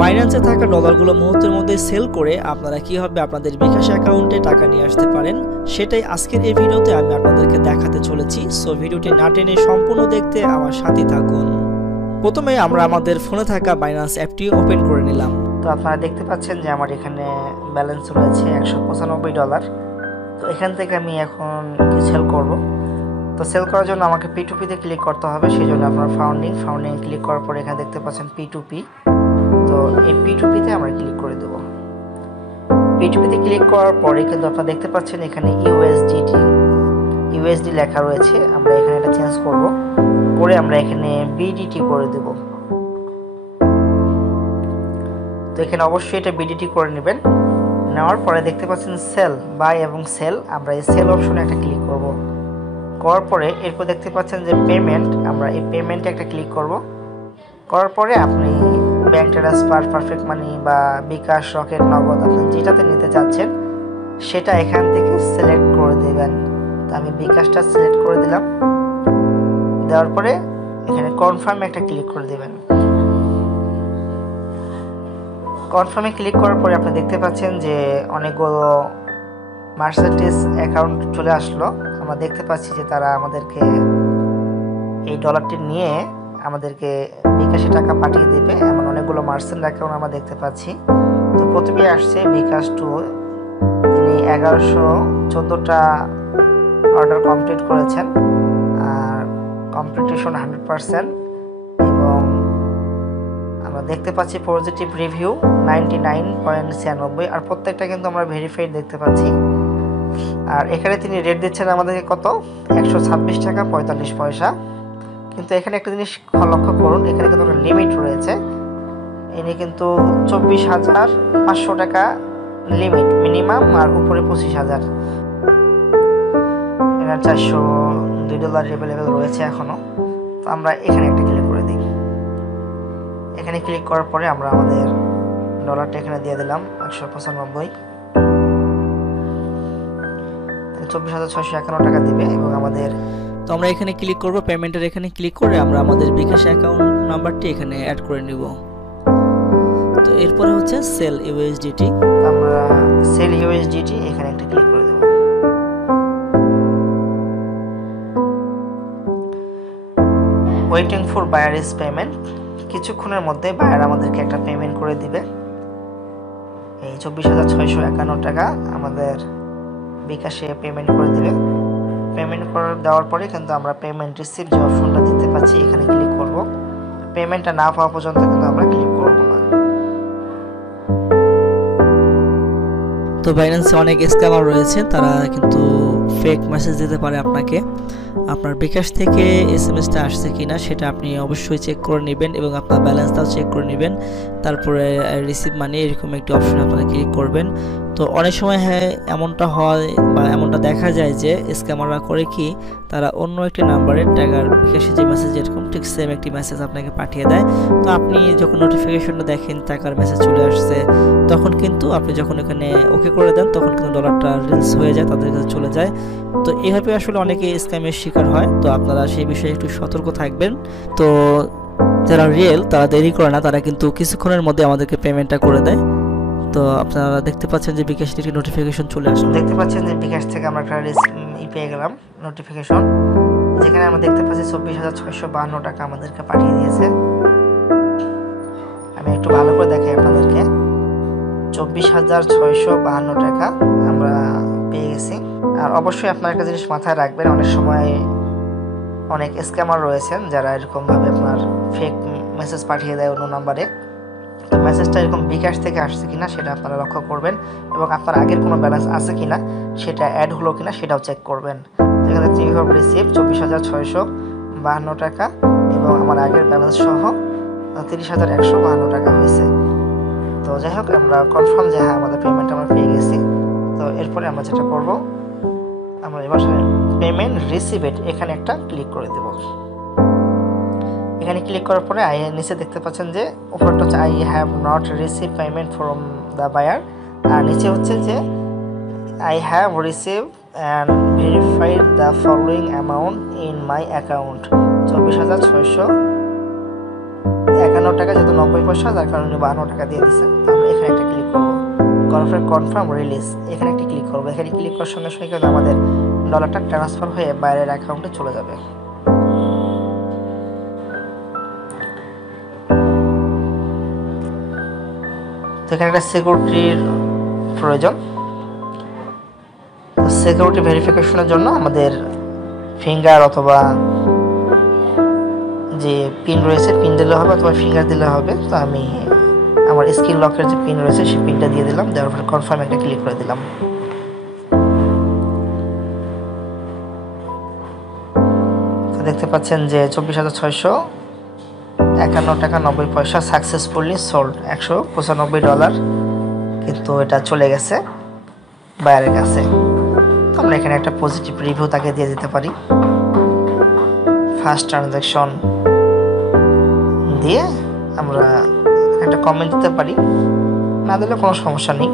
বাইন্যান্সে থাকা ডলারগুলো মুহূর্তের মধ্যে সেল করে আপনারা কিভাবে আপনাদের বিকাশ অ্যাকাউন্টে টাকা নিয়ে আসতে পারেন সেটাই আজকের এই ভিডিওতে আমি আপনাদেরকে দেখাতে চলেছি। সো ভিডিওটি না টেনে সম্পূর্ণ দেখতে আমার সাথে থাকুন। প্রথমে আমরা আমাদের ফোনে থাকা বাইন্যান্স অ্যাপটি ওপেন করে নিলাম। তো আপনারা দেখতে পাচ্ছেন যে আমার এখানে ব্যালেন্স রয়েছে $195। তো এখান থেকে আমি এখন সেল করব। তো সেল করার জন্য আমাকে P2P-তে ক্লিক করতে হবে। সেই জন্য আপনার ফাউন্ডিং ক্লিক করার পর এখানে দেখতে পাচ্ছেন P2P। তো এই P2P-তে আমরা ক্লিক করে দেব। P2P-তে ক্লিক করার পরে কিন্তু আপনারা দেখতে পাচ্ছেন এখানে USD লেখা রয়েছে। আমরা এখানে এটা চেঞ্জ করব, করে আমরা এখানে BDT করে দেব। তো এখানে অবশ্যই এটা BDT করে নেবেন। নেওয়ার পরে দেখতে পাচ্ছেন সেল, বাই এবং সেল, আমরা এই সেল অপশনে একটা ক্লিক করব। করার পরে এরপর দেখতে পাচ্ছেন যে পেমেন্ট, আমরা এই পেমেন্টে একটা ক্লিক করব। করার পরে আপনি ব্যাংক ট্রান্সফার, পারফেক্ট মানি বা বিকাশ, রকেট, নগদ আপনি যেটাতে নিতে চাচ্ছেন সেটা এখান থেকে সিলেক্ট করে দেবেন। তো আমি বিকাশটা সিলেক্ট করে দিলাম। দেওয়ার পরে এখানে কনফার্মে একটা ক্লিক করে দেবেন। কনফার্মে ক্লিক করার পরে আপনি দেখতে পাচ্ছেন যে অনেকগুলো মার্সেন্টেজ অ্যাকাউন্ট চলে আসলো। আমরা দেখতে পাচ্ছি যে তারা আমাদেরকে এই ডলারটি নিয়ে আমাদেরকে বিকাশে টাকা পাঠিয়ে দেবে, এমন অনেকগুলো মার্সেন্ট অ্যাকাউন্ট আমরা দেখতে পাচ্ছি। তো প্রথমে আসছে বিকাশ টু, তিনি 1114টা অর্ডার কমপ্লিট করেছেন, আর কমপ্লিটেশন 100%। এবং আমরা দেখতে পাচ্ছি পজিটিভ রিভিউ 99.96, আর প্রত্যেকটা কিন্তু আমরা ভেরিফাইড দেখতে পাচ্ছি। আর এখানে তিনি রেট দিচ্ছেন আমাদেরকে কত, 126 টাকা 45 পয়সা। কিন্তু এখানে একটা জিনিস লক্ষ্য করুন, এখানে কিন্তু একটা লিমিট রয়েছে। এনে কিন্তু 24,500 টাকা লিমিট মিনিমাম, আর উপরে 25,000। এখানে $402 অ্যাভেলেবেল রয়েছে এখনো। তো আমরা এখানে একটা ক্লিক করে দিই। এখানে ক্লিক করার পরে আমরা আমাদের ডলারটা এখানে দিয়ে দিলাম 195। 24,651 টাকা দিবে এবং আমাদের, তো আমরা এখানে ক্লিক করব, পেমেন্টের এখানে ক্লিক করে আমরা আমাদের বিকাশ অ্যাকাউন্ট নাম্বারটি এখানে অ্যাড করে নিব। তো এরপরে হচ্ছে সেল USDT, আমরা সেল USDT এখানে একটা ক্লিক করে দেব। Waiting for buyer is payment, কিছুক্ষণের মধ্যে বায়ার আমাদেরকে একটা পেমেন্ট করে দিবে। এই 24,651 টাকা আমাদের বিকাশে পেমেন্ট করে দিবে। পেমেন্ট করে দেওয়ার পরে কিন্তু আমরা পেমেন্ট রিসিভ যে অপশনটা দেখতে পাচ্ছি এখানে ক্লিক করব। পেমেন্টটা না পাওয়া পর্যন্ত কিন্তু আমরা ক্লিক করব না। তো বাইন্যান্সে অনেক স্ক্যামার রয়েছে, তারা কিন্তু ফেক মেসেজ দিতে পারে আপনাকে। আপনার বিকাশ থেকে SMS-টা আসছে কিনা সেটা আপনি অবশ্যই চেক করে নেবেন এবং আপনার ব্যালেন্সটাও চেক করে নেবেন। তারপরে রিসিভ মানি এরকম একটি অপশন আপনারা ক্লিক করবেন। তো অনেক সময় হ্যাঁ এমনটা হয় বা এমনটা দেখা যায় যে স্ক্যামাররা করে কি, তারা অন্য একটি নাম্বারের টাকার বিকাশে যে মেসেজ এরকম ঠিক সেম একটি মেসেজ আপনাকে পাঠিয়ে দেয়। তো আপনি যখন নোটিফিকেশনটা দেখেন টাকার মেসেজ চলে আসছে, তখন কিন্তু আপনি যখন এখানে ওকে করে দেন তখন কিন্তু ডলারটা রিলিজ হয়ে যায়, তাদের কাছে চলে যায়। তো এইভাবে আসলে অনেকে স্ক্যামের শিকার হয়। তো আপনারা সেই বিষয়ে একটু সতর্ক থাকবেন। তো যারা রিয়েল তারা দেরি করে না, তারা কিন্তু কিছুক্ষণের মধ্যে আমাদেরকে পেমেন্টটা করে দেয়। তো আপনারা দেখতে পাচ্ছেন যে বিকাশ থেকে নোটিফিকেশন চলে আসলো। দেখতে পাচ্ছেন যে বিকাশ থেকে আমরা একটা পেয়ে গেলাম নোটিফিকেশন, যেখানে আমরা দেখতে পাচ্ছি 24,652 টাকা আমাদেরকে পাঠিয়ে দিয়েছে। আমি একটু ভালো করে দেখাই আপনাদেরকে, 24,652 টাকা আমরা পেয়ে গেছি। আর অবশ্যই আপনার একটা জিনিস মাথায় রাখবেন, অনেক সময় অনেক স্ক্যামার রয়েছেন যারা এরকমভাবে আপনার ফেক মেসেজ পাঠিয়ে দেয় অন্য নাম্বারে। তো মেসেজটা এরকম বিকাশ থেকে আসছে কিনা সেটা আপনারা লক্ষ্য করবেন, এবং আপনার আগের কোনো ব্যালেন্স আছে কিনা সেটা অ্যাড হলো কিনা সেটাও চেক করবেন। যেখানে ইউ হ্যাভ রিসিভ 24,652 টাকা এবং আমার আগের ব্যালেন্স সহ 30,152 টাকা হয়েছে। তো যাই হোক, আমরা কনফার্ম যে হ্যাঁ আমাদের পেমেন্ট আমরা পেয়ে গেছি। তো এরপরে আমরা যেটা করব, আমরা এবার পেমেন্ট রিসিভড এখানে একটা ক্লিক করে দেব। এখানে ক্লিক করার পরে নিচে দেখতে পাচ্ছেন যে উপরটা হচ্ছে I have not receive payment from the buyer, আর নিচে হচ্ছে যে I have receive and verified the following amount in my account, 24,651 51 টাকা, যেহেতু 90 পয়সা যার কারণে 52 টাকা দিয়ে দিছে। তো আমরা এখানে একটা ক্লিক করব, করার পরে কনফার্ম রিলিজ এখানে একটা ক্লিক করব। এখানে ক্লিক করার সঙ্গে সঙ্গে কিন্তু আমাদের ডলারটা ট্রান্সফার হয়ে বাইরের অ্যাকাউন্টে চলে যাবে। তো এখানে একটা সিকিউরিটির প্রয়োজন। সিকিউরিটি ভেরিফিকেশনের জন্য আমাদের ফিঙ্গার অথবা যে পিন রয়েছে পিন দিলে হবে অথবা ফিঙ্গার দিলে হবে। তো আমি আমার স্ক্রিন লকের যে পিন রয়েছে সেই পিনটা দিয়ে দিলাম, দেওয়ার পরে কনফার্ম একটা ক্লিক করে দিলাম। তো দেখতে পাচ্ছেন যে 24,651 টাকা 90 পয়সা সাকসেসফুলি সোল্ড, $195 কিন্তু এটা চলে গেছে বাইরের কাছে। তো আমরা এখানে একটা পজিটিভ রিভিউ তাকে দিয়ে দিতে পারি, ফার্স্ট ট্রানজ্যাকশন দিয়ে আমরা একটা কমেন্ট দিতে পারি, না দিলে কোনো সমস্যা নেই।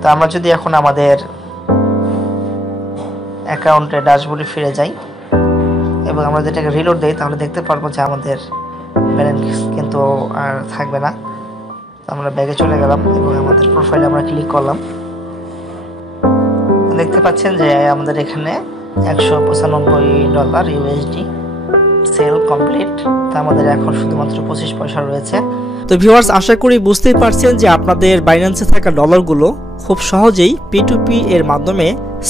তো আমরা যদি এখন আমাদের অ্যাকাউন্টে ড্যাশবোর্ডে ফিরে যাই এবং আমরা যেটাকে রিলোড দেই, তাহলে দেখতে পারবো যে আমাদের ব্যালেন্স কিন্তু আর থাকবে না। তো আমরা ব্যাগে চলে গেলাম এবং আমাদের প্রোফাইলে আমরা ক্লিক করলাম। দেখতে পাচ্ছেন যে আমাদের এখানে $195 USD সেল কমপ্লিট। তো আমাদের এখন শুধুমাত্র 25 পয়সা রয়েছে। তো ভিউয়ার্স, আশা করি বুঝতেই পারছেন যে আপনাদের বাইন্যান্সে থাকা ডলারগুলো খুব সহজেই P2P এর মাধ্যমে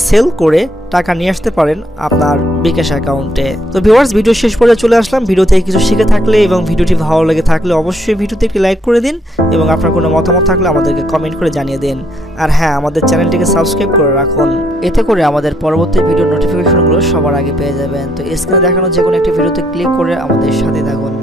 সেল করে টাকা নিয়ে আসতে পারেন আপনার বিকাশ অ্যাকাউন্টে। তো ভিউয়ার্স, ভিডিও শেষ পর্যায়ে চলে আসলাম। ভিডিও থেকে কিছু শিখে থাকলে এবং ভিডিওটি ভালো লেগে থাকলে অবশ্যই ভিডিওতে একটি লাইক করে দিন এবং আপনার কোনো মতামত থাকলে আমাদেরকে কমেন্ট করে জানিয়ে দিন। আর হ্যাঁ, আমাদের চ্যানেলটিকে সাবস্ক্রাইব করে রাখুন, এতে করে আমাদের পরবর্তী ভিডিও নোটিফিকেশনগুলো সবার আগে পেয়ে যাবেন। তো স্ক্রিনে দেখানো যে কোনো একটি ভিডিওতে ক্লিক করে আমাদের সাথে থাকুন।